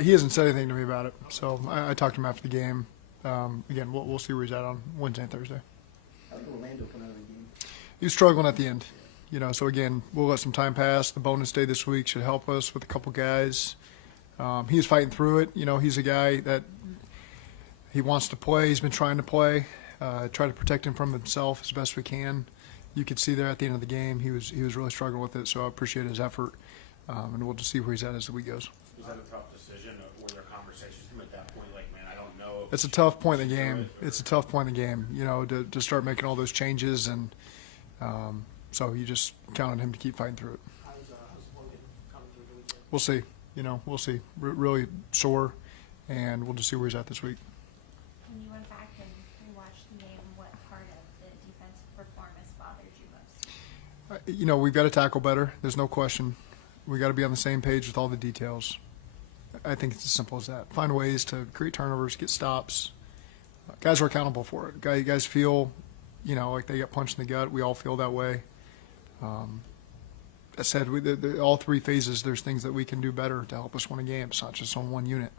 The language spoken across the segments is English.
He hasn't said anything to me about it, so I talked to him after the game. Again, we'll see where he's at on Wednesday and Thursday. How did Orlando come out of the game? He was struggling at the end, so again, we'll let some time pass. The bonus day this week should help us with a couple guys. He's fighting through it. He's a guy that he wants to play. He's been trying to play, try to protect him from himself as best we can. You could see there at the end of the game, he was really struggling with it, so I appreciate his effort, and we'll just see where he's at as the week goes. Was that a tough decision, or were there conversations with him at that point, like, man, I don't know? It's a tough point in the game. It's a tough point in the game, to start making all those changes, and so you just count on him to keep fighting through it. How's Logan coming through the weekend? We'll see. We'll see. Really sore, and we'll just see where he's at this week. When you went back and rewatched the game, what part of the defensive performance bothered you most? We've got to tackle better. There's no question. We got to be on the same page with all the details. I think it's as simple as that. Find ways to create turnovers, get stops. Guys are accountable for it. Guys feel, like they got punched in the gut. We all feel that way. I said, all three phases, there's things that we can do better to help us win a game. It's not just on one unit.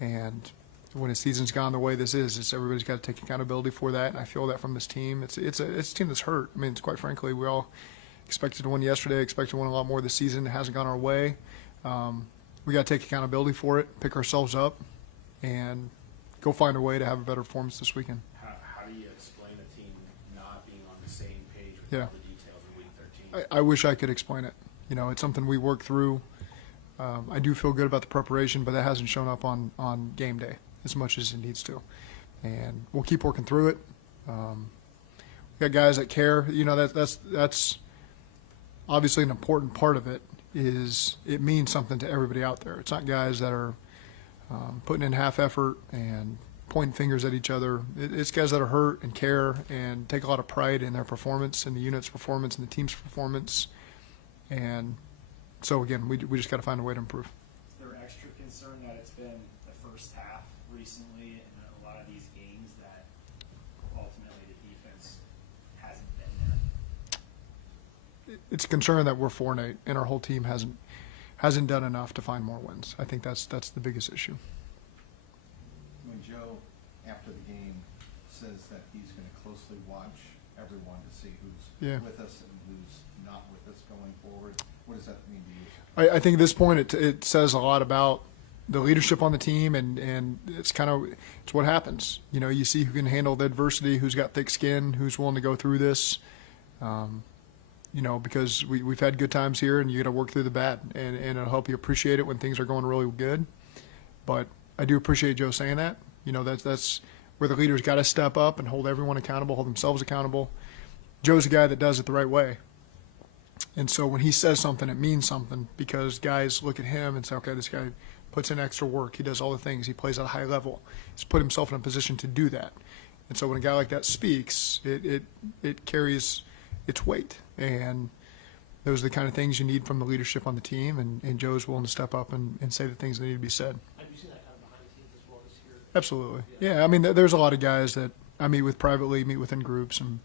And when a season's gone the way this is, everybody's got to take accountability for that. And I feel that from this team. It's a team that's hurt. I mean, quite frankly, we all expected to win yesterday, expected to win a lot more this season. It hasn't gone our way. We got to take accountability for it, pick ourselves up, and go find a way to have a better performance this weekend. How do you explain a team not being on the same page with Yeah. all the details in Week 13? I wish I could explain it. It's something we work through. I do feel good about the preparation, but that hasn't shown up on game day as much as it needs to. And we'll keep working through it. We got guys that care. That's obviously an important part of it. Is it means something to everybody out there. It's not guys that are putting in half effort and pointing fingers at each other. It's guys that are hurt and care and take a lot of pride in their performance and the unit's performance and the team's performance. And so, again, we just got to find a way to improve. Is there extra concern that it's been the first half recently in a lot of these games that ultimately the defense hasn't been there? It's a concern that we're 4-8 and our whole team hasn't done enough to find more wins. I think that's the biggest issue. When Joe, after the game, says that he's going to closely watch everyone to see who's with us and who's not with us going forward, what does that mean to you? I think at this point it says a lot about the leadership on the team, and it's what happens. You see who can handle the adversity, who's got thick skin, who's willing to go through this. Because we've had good times here, and you got to work through the bad, and it'll help you appreciate it when things are going really good. But I do appreciate Joe saying that. That's where the leaders got to step up and hold everyone accountable, hold themselves accountable. Joe's a guy that does it the right way. And so when he says something, it means something, because guys look at him and say, okay, this guy puts in extra work. He does all the things. He plays at a high level. He's put himself in a position to do that. And so when a guy like that speaks, it carries its weight. And those are the kind of things you need from the leadership on the team, and Joe's willing to step up and say the things that need to be said. Have you seen that kind of behind the scenes as well this year? Absolutely. Yeah, I mean, there's a lot of guys that I meet with privately, meet with in groups, and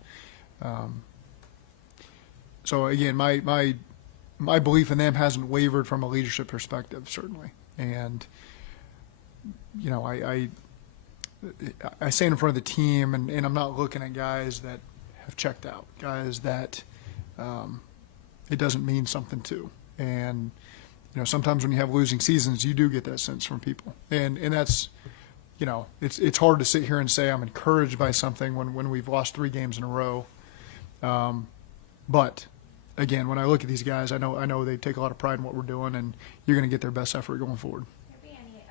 so again, my belief in them hasn't wavered from a leadership perspective, certainly. And I say in front of the team, and I'm not looking at guys that have checked out, guys that it doesn't mean something to. And sometimes when you have losing seasons, you do get that sense from people, and that's it's hard to sit here and say I'm encouraged by something when we've lost 3 games in a row. But again, when I look at these guys, I know they take a lot of pride in what we're doing, and you're going to get their best effort going forward. Would there be any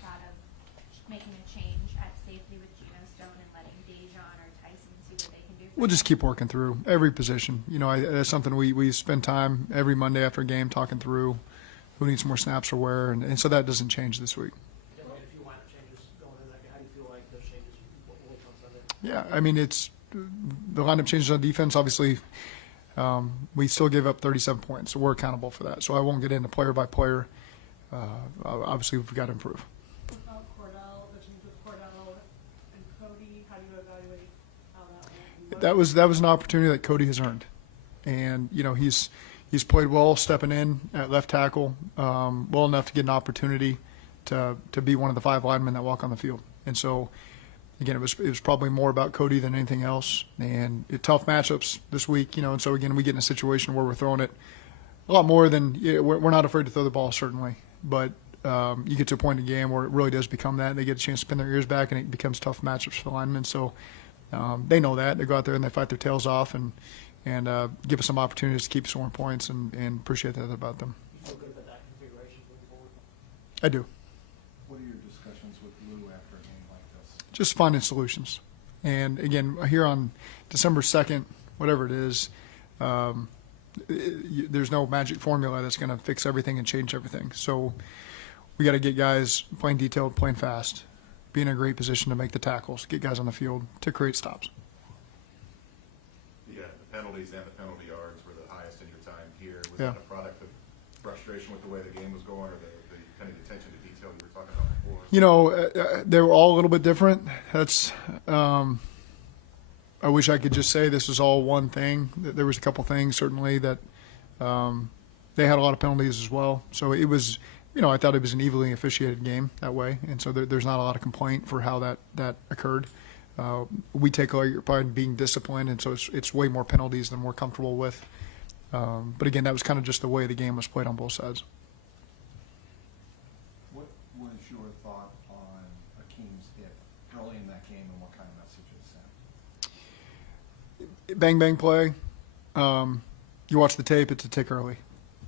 thought of making a change at safety with Geno Stone and letting Dejon or Tyson see what they can do? We'll just keep working through every position. That's something we spend time every Monday after a game talking through who needs more snaps or where, and so that doesn't change this week. You made a few lineup changes going in that game. How do you feel like those changes will look on Sunday? Yeah, I mean, it's the lineup changes on defense. Obviously, we still gave up 37 points, so we're accountable for that. So I won't get into player by player. Obviously, we've got to improve. What about Cordell, the change with Cordell and Cody? How do you evaluate how that went? That was an opportunity that Cody has earned, and he's played well stepping in at left tackle, well enough to get an opportunity. to be one of the 5 linemen that walk on the field. And so, again, it was probably more about Cody than anything else. And tough matchups this week, and so again we get in a situation where we're throwing it a lot more than we're not afraid to throw the ball, certainly, but you get to a point in the game where it really does become that. They get a chance to spin their ears back, and it becomes tough matchups for the linemen. So they know that. They go out there and they fight their tails off and give us some opportunities to keep scoring points, and appreciate that about them. You feel good about that configuration moving forward? I do. What are your discussions with Lou after a game like this? Just finding solutions. And again, here on December 2nd, whatever it is, there's no magic formula that's going to fix everything and change everything. So we got to get guys playing detailed, playing fast, be in a great position to make the tackles, get guys on the field to create stops. Yeah, the penalties and the penalty yards were the highest in your time here. Was Yeah. that a product of frustration with the way the game was going, or the kind of attention to detail you were talking about before? They were all a little bit different. That's I wish I could just say this was all one thing. There was a couple things certainly that they had a lot of penalties as well. So it was, I thought it was an evenly officiated game that way, and so there's not a lot of complaint for how that occurred. We take pride in being disciplined, and so it's way more penalties than we're comfortable with. But again, that was kind of just the way the game was played on both sides. What was your thought on Akeem's hit early in that game, and what kind of message it sent? Bang bang play. You watch the tape; it's a tick early,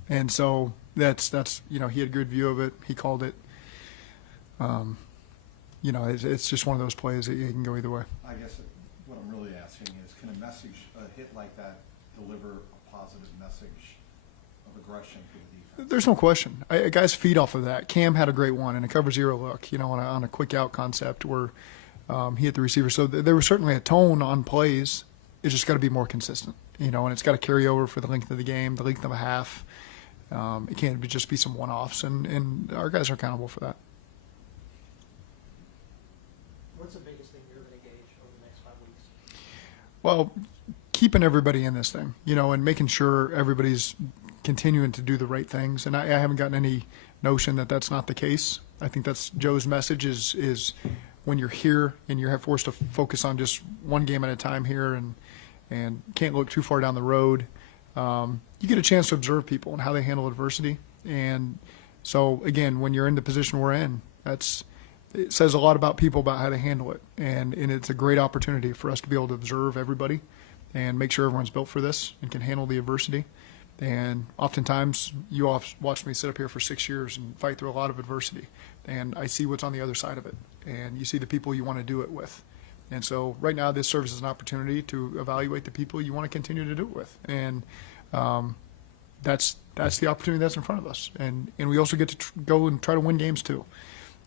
and so that's he had a good view of it. He called it. It's just one of those plays that you can go either way. I guess what I'm really asking is, can a hit like that deliver a positive message of aggression for the defense? There's no question. Guys feed off of that. Cam had a great one and a cover zero look, on a quick out concept where he hit the receiver. So there was certainly a tone on plays. It's just got to be more consistent, and it's got to carry over for the length of the game, the length of a half. It can't just be some one-offs, and our guys are accountable for that. What's the biggest thing you're going to gauge over the next 5 weeks? Well, keeping everybody in this thing, and making sure everybody's continuing to do the right things. And I haven't gotten any notion that that's not the case. I think that's Joe's message is when you're here and you're forced to focus on just one game at a time here and can't look too far down the road, you get a chance to observe people and how they handle adversity. And so, again, when you're in the position we're in, it says a lot about people, about how to handle it. And it's a great opportunity for us to be able to observe everybody and make sure everyone's built for this and can handle the adversity. And oftentimes, you all have watched me sit up here for 6 years and fight through a lot of adversity. And I see what's on the other side of it. And you see the people you want to do it with. And so right now, this serves as an opportunity to evaluate the people you want to continue to do it with. And that's the opportunity that's in front of us. And we also get to go and try to win games too.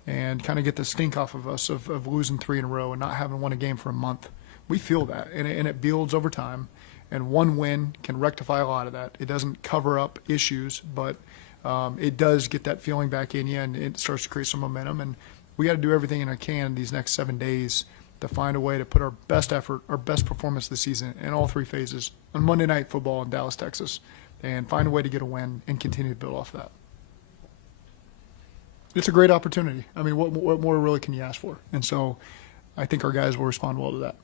And kind of get the stink off of us of losing 3 in a row and not having won a game for a month. We feel that, and it builds over time. And one win can rectify a lot of that. It doesn't cover up issues, but it does get that feeling back in you, and it starts to create some momentum. And we got to do everything in our can these next 7 days to find a way to put our best effort, our best performance this season in all 3 phases on Monday Night Football in Dallas, Texas, and find a way to get a win and continue to build off that. It's a great opportunity. I mean, what more really can you ask for? And so I think our guys will respond well to that.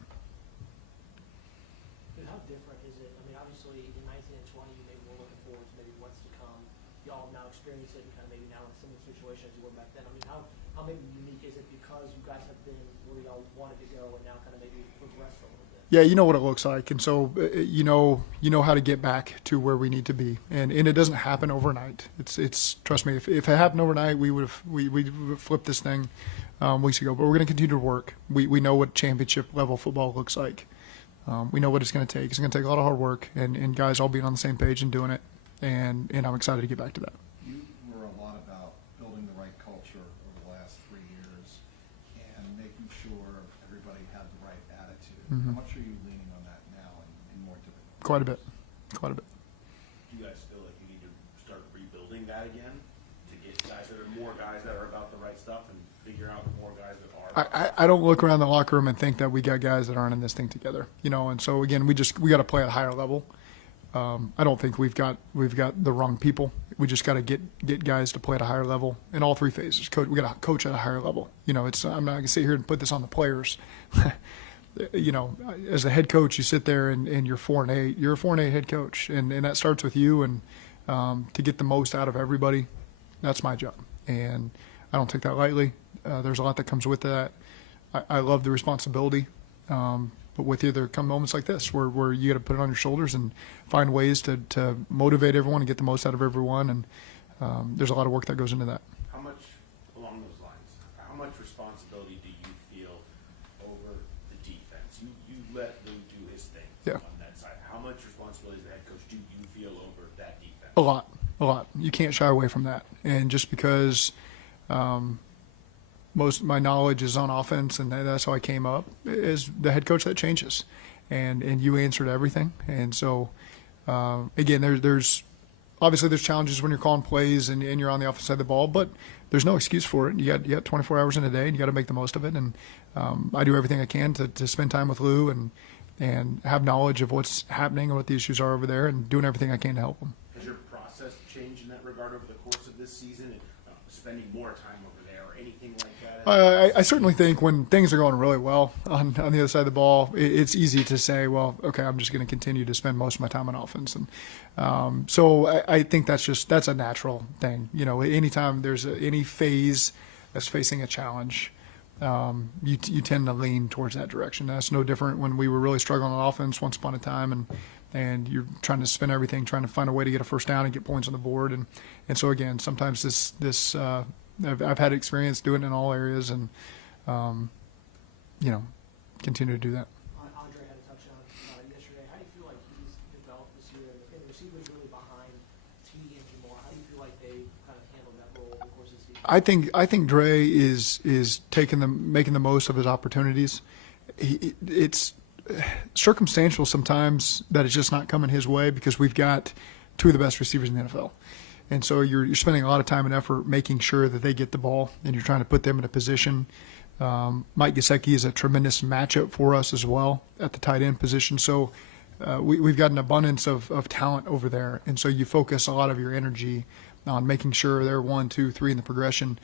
How different is it? I mean, obviously, in 19 and 20, you maybe were looking forward to maybe what's to come. Y'all now experience it and kind of maybe now in similar situations you were back then. I mean, how maybe unique is it because you guys have been where y'all wanted to go and now kind of maybe progressed a little bit? Yeah, you know what it looks like, and so you know how to get back to where we need to be, and it doesn't happen overnight. It's trust me, if it happened overnight, we would have flipped this thing weeks ago. But we're going to continue to work. We know what championship level football looks like. We know what it's going to take. It's going to take a lot of hard work, and guys all being on the same page and doing it, and I'm excited to get back to that. You were a lot about building the right culture over the last 3 years and making sure everybody had the right attitude. Mhm. How much are you leaning on that now and more difficult? Quite a bit. Do you guys feel like you need to start rebuilding that again to get guys that are more guys that are about the right stuff and figure out more guys that are? I don't look around the locker room and think that we got guys that aren't in this thing together, and so again, we got to play at a higher level. I don't think we've got the wrong people we just got to get guys to play at a higher level in all three phases. We got to coach at a higher level. I'm not going to sit here and put this on the players. As a head coach, you sit there and you're 4-8. You're a 4-8 head coach, and that starts with you. And to get the most out of everybody, that's my job, and I don't take that lightly. There's a lot that comes with that. I love the responsibility, but with you, there come moments like this where you got to put it on your shoulders and find ways to motivate everyone and get the most out of everyone. And there's a lot of work that goes into that. How much, along those lines, how much responsibility do you feel over the defense? You let Lou do his thing on that side. How much responsibility as the head coach do you feel over that defense? A lot. You can't shy away from that. And just because most of my knowledge is on offense, and that's how I came up, is the head coach that changes, and you answer to everything. And so, again, there's obviously there's challenges when you're calling plays and you're on the offensive side of the ball, but there's no excuse for it. You got 24 hours in a day, and you got to make the most of it. And I do everything I can to spend time with Lou and have knowledge of what's happening and what the issues are over there, and doing everything I can to help them. Has your process changed in that regard over the course of this season, and spending more time over there or anything like that? I certainly think when things are going really well on the other side of the ball, it's easy to say, well, okay, I'm just going to continue to spend most of my time on offense. And so I think that's a natural thing. Anytime there's any phase that's facing a challenge, you tend to lean towards that direction. That's no different when we were really struggling on offense once upon a time, and you're trying to spin everything, trying to find a way to get a first down and get points on the board. And so again, sometimes this I've had experience doing it in all areas, and continue to do that. Andre had a touchdown yesterday. How do you feel like he's developed this year? And the receivers really behind T and Jamar. How do you feel like they've kind of handled that role over the course of the season? I think Dre is making the most of his opportunities. It's circumstantial sometimes that it's just not coming his way because we've got two of the best receivers in the NFL. And so you're spending a lot of time and effort making sure that they get the ball, and you're trying to put them in a position. Mike Gesicki is a tremendous matchup for us as well at the tight end position. So we've got an abundance of talent over there. And so you focus a lot of your energy on making sure they're 1, 2, 3 in the progression.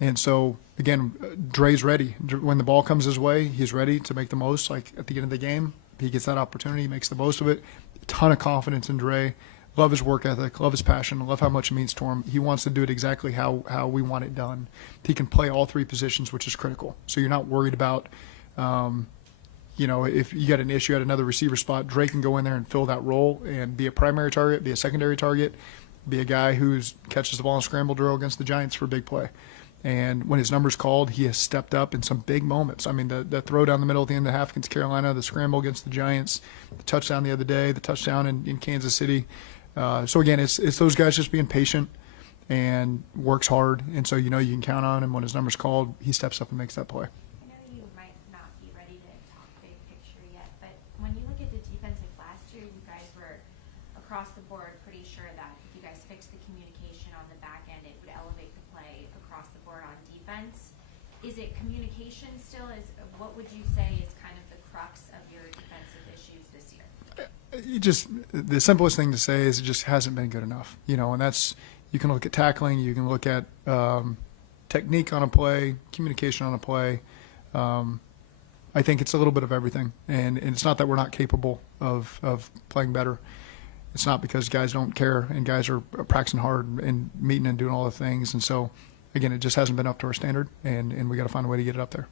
And so, again, Dre's ready. When the ball comes his way, he's ready to make the most. Like at the end of the game, he gets that opportunity, he makes the most of it. A ton of confidence in Dre. Love his work ethic, love his passion, love how much it means to him. He wants to do it exactly how we want it done. He can play all three positions, which is critical. So you're not worried about, if you got an issue at another receiver spot, Dre can go in there and fill that role and be a primary target, be a secondary target, be a guy who catches the ball in scramble drill against the Giants for a big play. And when his number's called, he has stepped up in some big moments. I mean, the throw down the middle at the end of the half against Carolina, the scramble against the Giants, the touchdown the other day, the touchdown in Kansas City. So again, it's those guys just being patient and works hard, and so you can count on him when his number's called. He steps up and makes that play. I know you might not be ready to talk big picture yet, but when you look at the defense like last year, you guys were across the board pretty sure that if you guys fixed the communication on the back end, it would elevate the play across the board on defense. Is it communication still? What would you say is kind of the crux of your defensive issues this year? The simplest thing to say is it just hasn't been good enough, and that's, you can look at tackling, you can look at technique on a play, communication on a play. I think it's a little bit of everything, and it's not that we're not capable of playing better. It's not because guys don't care and guys are practicing hard and meeting and doing all the things, and so again, it just hasn't been up to our standard, and we got to find a way to get it up there.